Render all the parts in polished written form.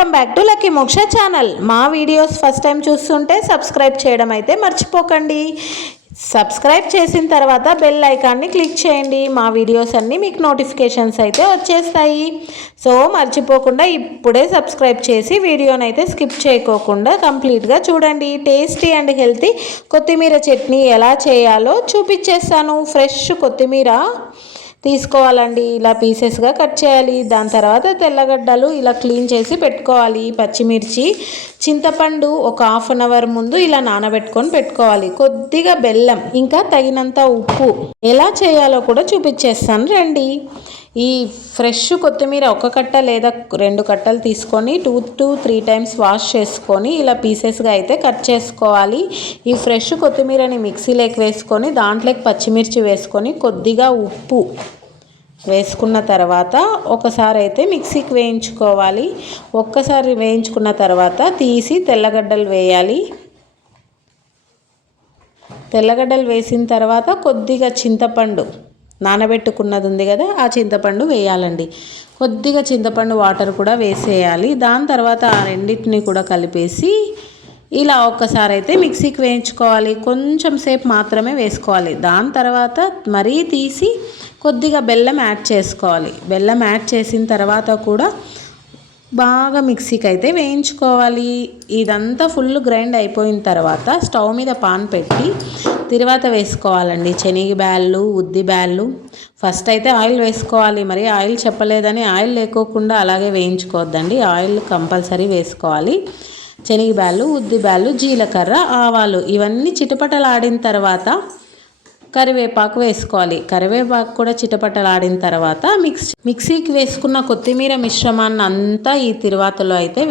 Welcome back to lucky మోక్ష channel. మా videos first time చూస్తుంటే సబ్స్క్రైబ్ చేయడం అయితే మర్చిపోకండి. సబ్స్క్రైబ్ చేసిన తర్వాత బెల్ ఐకాన్ని క్లిక్ చేయండి. మా వీడియోస్ అన్నీ మీకు నోటిఫికేషన్స్ అయితే వచ్చేస్తాయి. సో మర్చిపోకుండా ఇప్పుడే సబ్స్క్రైబ్ చేసి వీడియోని అయితే స్కిప్ చేయకోకుండా కంప్లీట్గా చూడండి. టేస్టీ అండ్ హెల్తీ కొత్తిమీర చట్నీ ఎలా చేయాలో చూపించేస్తాను. ఫ్రెష్ కొత్తిమీర తీసుకోవాలండి. ఇలా పీసెస్గా కట్ చేయాలి. దాని తర్వాత తెల్లగడ్డలు ఇలా క్లీన్ చేసి పెట్టుకోవాలి. పచ్చిమిర్చి, చింతపండు ఒక హాఫ్ అన్ అవర్ ముందు ఇలా నానబెట్టుకొని పెట్టుకోవాలి. కొద్దిగా బెల్లం, ఇంకా తగినంత ఉప్పు. ఎలా చేయాలో కూడా చూపించేస్తాను రండి. ఈ ఫ్రెష్ కొత్తిమీర ఒక కట్ట లేదా 2 కట్టలు తీసుకొని 2 to 3 టైమ్స్ వాష్ చేసుకొని ఇలా పీసెస్గా అయితే కట్ చేసుకోవాలి. ఈ ఫ్రెష్ కొత్తిమీరని మిక్సీలోకి వేసుకొని దాంట్లోకి పచ్చిమిర్చి వేసుకొని కొద్దిగా ఉప్పు వేసుకున్న తర్వాత ఒకసారి అయితే మిక్సీకి వేయించుకోవాలి. ఒక్కసారి వేయించుకున్న తర్వాత తీసి తెల్లగడ్డలు వేయాలి. తెల్లగడ్డలు వేసిన తర్వాత కొద్దిగా చింతపండు నానబెట్టుకున్నది ఉంది కదా, ఆ చింతపండు వేయాలండి. కొద్దిగా చింతపండు వాటర్ కూడా వేసేయాలి. దాని తర్వాత ఆ రెండింటిని కూడా కలిపేసి ఇలా ఒక్కసారి అయితే మిక్సీకి వేయించుకోవాలి. కొంచెం సేపు మాత్రమే వేసుకోవాలి. దాని తర్వాత మరీ తీసి కొద్దిగా బెల్లం యాడ్ చేసుకోవాలి. బెల్లం యాడ్ చేసిన తర్వాత కూడా బాగా మిక్సీకి అయితే వేయించుకోవాలి. ఇదంతా ఫుల్ గ్రైండ్ అయిపోయిన తర్వాత స్టవ్ మీద పాన్ పెట్టి తిరువాత వేసుకోవాలండి. శనగబ్యాళ్ళు, ఉద్ది బ్యాళ్ళు. ఫస్ట్ అయితే ఆయిల్ వేసుకోవాలి. మరి ఆయిల్ చెప్పలేదని ఆయిల్ లేకోకుండా అలాగే వేయించుకోవద్దండి. ఆయిల్ కంపల్సరీ వేసుకోవాలి. శనగబ్యాళ్ళు, ఉద్ది బ్యాళ్ళు, జీలకర్ర, ఆవాలు ఇవన్నీ చిటపటలాడిన తర్వాత కరివేపాకు వేసుకోవాలి. కరివేపాకు కూడా చిటపటలాడిన తర్వాత మిక్సీకి వేసుకున్న కొత్తిమీర మిశ్రమాన్ని అంతా ఈ తిరువాతలో అయితే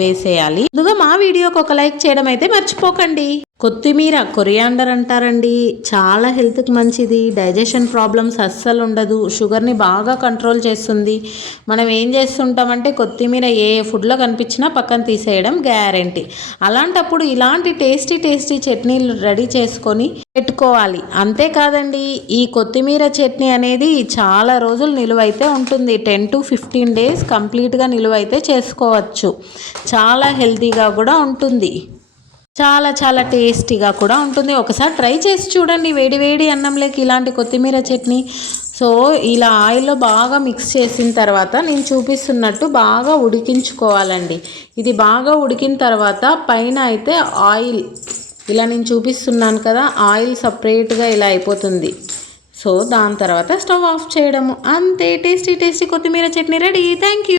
వేసేయాలి. ముందుగా మా వీడియోకి ఒక లైక్ చేయడం అయితే మర్చిపోకండి. కొత్తిమీర కొరియాండర్ అంటారండి. చాలా హెల్త్కి మంచిది. డైజెషన్ ప్రాబ్లమ్స్ అస్సలు ఉండదు. షుగర్ని బాగా కంట్రోల్ చేస్తుంది. మనం ఏం చేస్తుంటామంటే కొత్తిమీర ఏ ఫుడ్లో కనిపించినా పక్కన తీసేయడం గ్యారెంటీ. అలాంటప్పుడు ఇలాంటి టేస్టీ చట్నీలు రెడీ చేసుకొని పెట్టుకోవాలి. అంతేకాదండి, ఈ కొత్తిమీర చట్నీ అనేది చాలా రోజులు నిలువైతే ఉంటుంది. 10 to 15 days కంప్లీట్గా నిలువైతే చేసుకోవచ్చు. చాలా హెల్తీగా కూడా ఉంటుంది. చాలా టేస్టీగా కూడా ఉంటుంది. ఒకసారి ట్రై చేసి చూడండి. వేడి అన్నంలోకి ఇలాంటి కొత్తిమీర చట్నీ. సో ఇలా ఆయిల్లో బాగా మిక్స్ చేసిన తర్వాత నేను చూపిస్తున్నట్టు బాగా ఉడికించుకోవాలండి. ఇది బాగా ఉడికిన తర్వాత పైన అయితే ఆయిల్ ఇలా నేను చూపిస్తున్నాను కదా, ఆయిల్ సపరేట్గా ఇలా అయిపోతుంది. సో దాని తర్వాత స్టవ్ ఆఫ్ చేయడము. అంతే, టేస్టీ కొత్తిమీర చట్నీ రెడీ. Thank you.